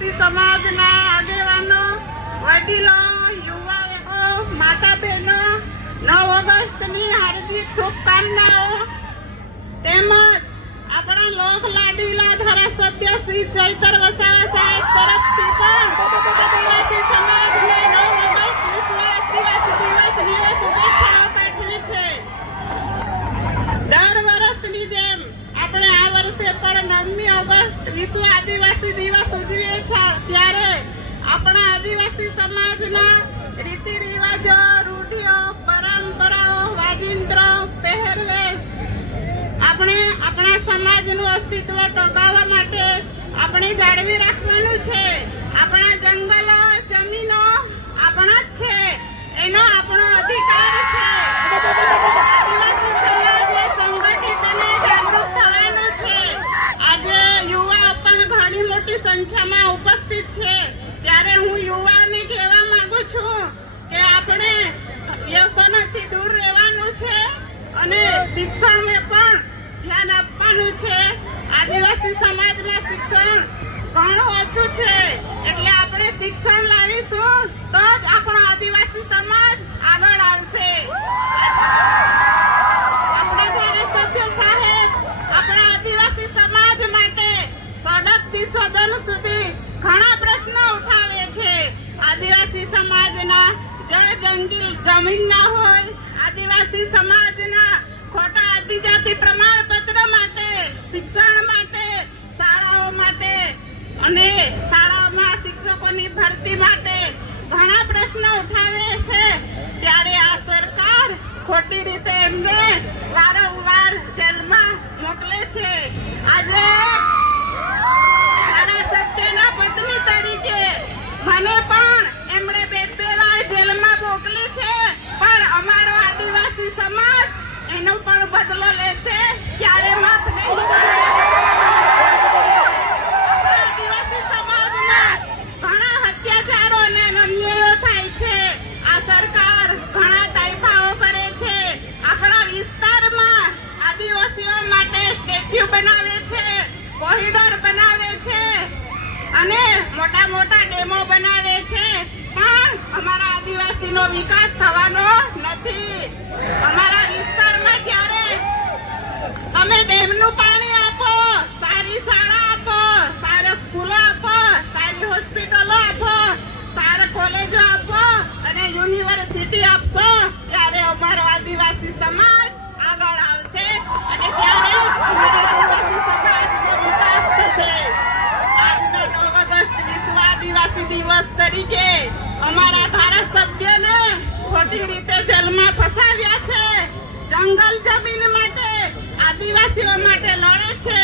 આદિવાસી સમાજના આગેવાનો, વડીલો, યુવાઓ, માતા બહેનો 9 ઓગસ્ટની હાર્દિક શુભકામનાઓ તેમજ આપણા લોક લાડીલા ધારાસભ્ય શ્રી ચૈતર વસાવા સાહેબ તરફથી પણ આદિવાસી સમાજને 9 ઓગસ્ટ વિશ્વ આદિવાસી દિવસની શુભેચ્છાઓ પાઠવી છે. દર વર્ષની જેમ આપણે આ વર્ષે પણ 9મી ઓગસ્ટ વિશ્વ આદિવાસી દિવસ ઉજવીએ છીએ. ત્યારે આપણા આદિવાસી સમાજના રીતિ રિવાજો, રૂઢિઓ, પરંપરાઓ, વાજિંત્રો, પહેરવેશ આપણે આપણા સમાજનું અસ્તિત્વ ટકાવવા માટે આપણે જાળવી રાખવાનું છે. આપણા જંગલો, જમીનો આપણા જ છે, એનો આપણો અધિકાર છે. આદિવાસી સમાજે સંગઠિત અને જાગૃત થવાનું છે. આજે યુવાઓ પણ ઘણી મોટી સંખ્યામાં ઉપસ્થિત છે. ત્યારે હું યુવાઓને કહેવા માંગુ છું કે આપણે વ્યસનોથી દૂર રહેવાનું છે અને શિક્ષણને પણ ધ્યાન આપવાનું છે. આદિવાસી સમાજમાં શિક્ષણ ઘણું ઓછું છે, એટલે આપણે શિક્ષણ લાવીશું તો જ આપણો આદિવાસી સમાજ આગળ આવશે. આપણા ધારાસભ્ય સાહેબ આપણા આદિવાસી સમાજ માટે સડકથી સદન સુધી ઘણા પ્રશ્નો ઉઠાવે છે. આદિવાસી સમાજના જમીન ના હોય, આદિવાસી સમાજના ખોટા આદિજાતિ પ્રમાણપત્ર માટે, શિક્ષણ માટે, શાળાઓ માટે અને શાળાઓમાં શિક્ષકોની ભરતી માટે ઘણા પ્રશ્નો ઉઠાવે છે. ત્યારે આ સરકાર ખોટી રીતે એમને વારંવાર જેલમાં મોકલે છે. આજે ધારાસભ્યના પત્ની તરીકે મને પણ એમણે 2 વાર જેલમાં મોકલી છે, પણ અમારો આદિવાસી સમાજ એનો પણ બદલો લેશે, ક્યારે માફ નહીં કરે. આદિવાસી સમાજમાં ઘણા અત્યાચારો અને અન્યાયો થાય છે. આ સરકાર ઘણા તાઇફાઓ કરે છે. આપણા વિસ્તારમાં આદિવાસીઓ માટે સ્ટેચ્યુ બનાવે છે, કોરિડોર બનાવે છે અને મોટા મોટા ડેમો બનાવે છે, પણ અમારા આદિવાસીનો વિકાસ થવાનો નથી. અમારા વિસ્તારમાં જ્યારે તમે ડેમનું પાણી આપો, સારી શાળા આપો, સારા સ્કૂલો આપો, સારી હોસ્પિટલો આપો, સારા કોલેજો આપો અને યુનિવર્સિટી આપશો, ત્યારે અમારો આદિવાસી સમાજ આગળ આવશે અને ત્યારે અમારા આદિવાસી સમાજનો વિકાસ થશે. આજનો 9 ઓગસ્ટ વિશ્વ આદિવાસી દિવસ તરીકે અમારા ધારાસભ્યને ખોટી રીતે જેલમાં ફસાવ્યા છે. જંગલ જમીન માટે, આદિવાસીઓ માટે લડે છે.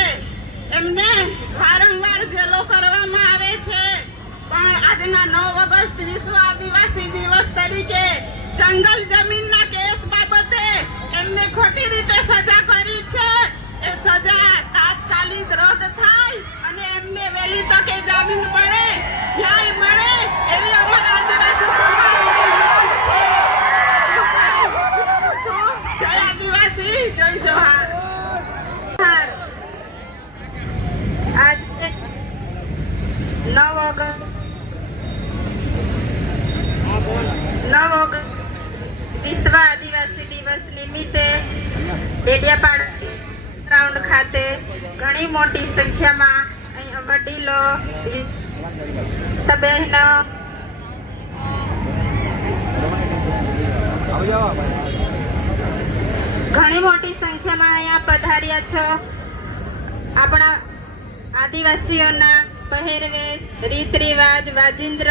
એમને વારંવાર જેલો કરવામાં આવે છે, પણ આજના 9 ઓગસ્ટ વિશ્વ આદિવાસી દિવસ તરીકે જંગલ જમીનના કેસ બાબતે એમને ખોટી રીતે સજા કરી છે. એ સજા તાત્કાલિક રદ થાય અને એમને વહેલી તકે જામીન મળે, ન્યાય મળે એવી અમારા આદિવાસી સમાજ જય આદિવાસી, જય જોહાર. આજ 9 ઓગસ્ટ વિશ્વ આદિવાસી દિવસ નિમિત્તે ડેડિયાપાડા ગ્રાઉન્ડ ખાતે ઘણી મોટી સંખ્યામાં અહીં વડીલો, બહેનો, ઘણી મોટી સંખ્યામાં અહીંયા પધાર્યા છો. આપણા આદિવાસીઓના પહેરવેશ, રીત રિવાજ, વાજિંદ્ર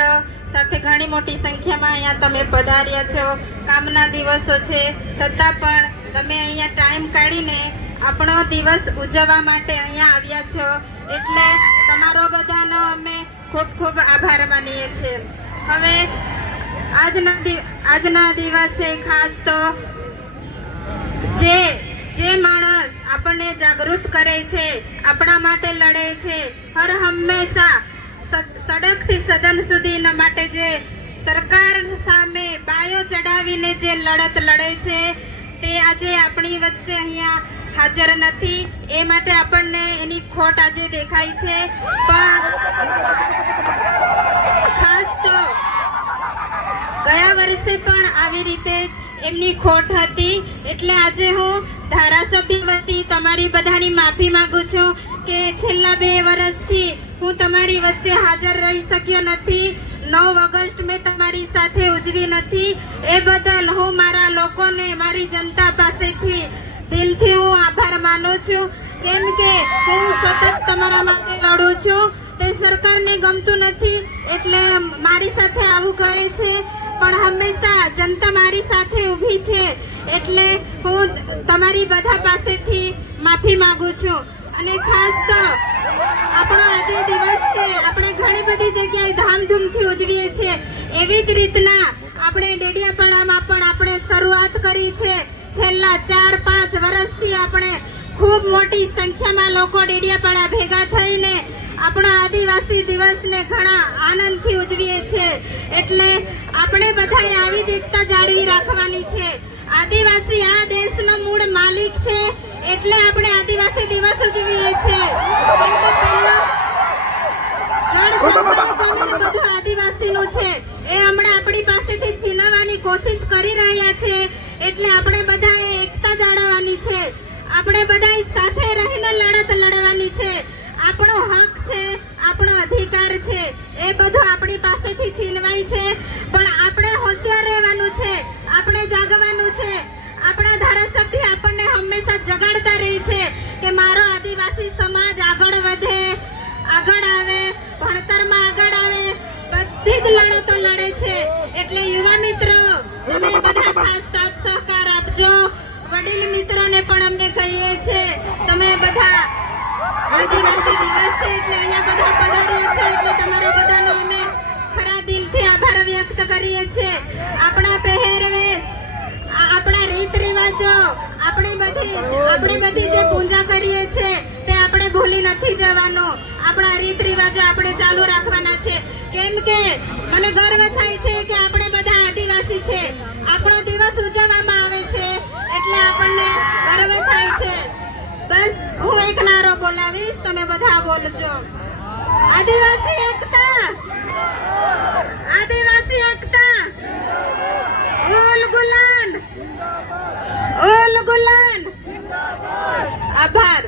સાથે ઘણી મોટી સંખ્યામાં અહીંયા તમે પધાર્યા છો. કામના દિવસો છે, છતાં પણ તમે અહીંયા ટાઈમ કાઢીને આપણો દિવસ ઉજવવા માટે અહીંયા આવ્યા છો, એટલે તમારો બધાનો અમે ખૂબ ખૂબ આભાર માનીએ છીએ. હવે આજના દિવસે ખાસ તો જે માણસ આપણને જાગૃત કરે છે, આપણા માટે લડે છે, હર હંમેશા સડકથી સદન સુધીના માટે જે સરકાર સામે બાયો ચડાવીને જે લડત લડે છે, તે આજે આપણી વચ્ચે અહીંયા હાજર નથી. એ માટે આપણને એની ખોટ આજે દેખાય છે, પણ આવી રીતે જ એમની ખોટ હતી, એટલે આજે હું ધારાસભ્ય વતી તમારી બધાની માફી માંગુ છું કે છેલ્લા 2 વર્ષથી હું તમારી વચ્ચે હાજર રહી શક્યો નથી. 9 ઓગસ્ટ મેં તમારી સાથે ઉજવી નથી. એ બદલ હું મારા લોકોને, મારી જનતા પાસેથી દિલથી હું આભાર માનું છું, કેમ કે હું સતત તમારા માટે લડું છું. તે સરકારને ગમતું નથી એટલે મારી સાથે આવું કરે છે, પણ હંમેશા જનતા મારી સાથે ઊભી છે, એટલે હું તમારી બધા પાસેથી માફી માંગુ છું. અને ખાસ તો આપણો આજે દિવસ છે, આપણે ઘણી બધી જગ્યાએ ધામધૂમથી ઉજવીએ છીએ, એવી જ રીતના આપણે ડેડિયાપાડામાં પણ આપણે શરૂઆત કરી છે. છેલ્લા 4-5 વર્ષથી આપણે ખૂબ મોટી સંખ્યામાં લોકો ડેડિયાપાડા ભેગા થઈને આપણા આદિવાસી દિવસને ઘણા આનંદથી ઉજવીએ છીએ. એટલે આપણે બધાએ આવી જ એકતા જાળવી રાખવાની છે. આદિવાસી આ દેશનો મૂળ માલિક છે, એટલે આપણે આદિવાસી દિવસ ઉજવીએ છીએ. જળ જંગલ જમીન બધું આદિવાસીનું છે, એ હમણાં આપણી પાસેથી છીનવવાની કોશિશ કરી રહ્યા છે, એટલે આપણે બધાએ એકતા જાળવવાની છે. આપણે બધાએ સાથે રહીને લડત લડવાની છે. આપણો હક છે, આપણો અધિકાર છે, એ બધું આપણી પાસેથી છીનવાય છે, પણ આપણે હોશિયાર રહેવાનું છે, આપણે જાગવાનું છે. આપણા ધારાસભ્ય આપણને હંમેશા જગાડતા રહે છે કે મારો આદિવાસી સમાજ આગળ વધે, આગળ આવે, ભણતરમાં આગળ આવે, બધી જ લડતો લડે છે. એટલે યુવા મિત્રો, તમે બધા ખાસ સાથ સહકાર આપજો. વડીલ મિત્રોને પણ અમને કહીએ છીએ, તમે બધા આદિવાસી દિવસ છે એટલે અહીંયા બધા પધાર્યા છે, એટલે તમારો બધાનો અમે ખરા દિલથી આભાર વ્યક્ત કરીએ છીએ. આપણા પહેરવેશ, આપણા રીત રિવાજો, આપણે બધી જે પૂજા કરીએ છીએ તે આપણે ભૂલી નથી જવાનું. આપણા રીત રિવાજો આપણે ચાલુ રાખવાના છે, કેમ કે મને ગર્વ થાય છે કે આપણે બધા આદિવાસી છે. આપણો દિવસ ઉજવવામાં આવે છે એટલે આપણને ગર્વ થાય છે. બસ હું એક નારો બોલાવીશ, તમે બધા બોલજો. આદિવાસી એકતા, આદિવાસી એકતા, ઓલ ગુલાન, ઓલ ગુલાન. આભાર.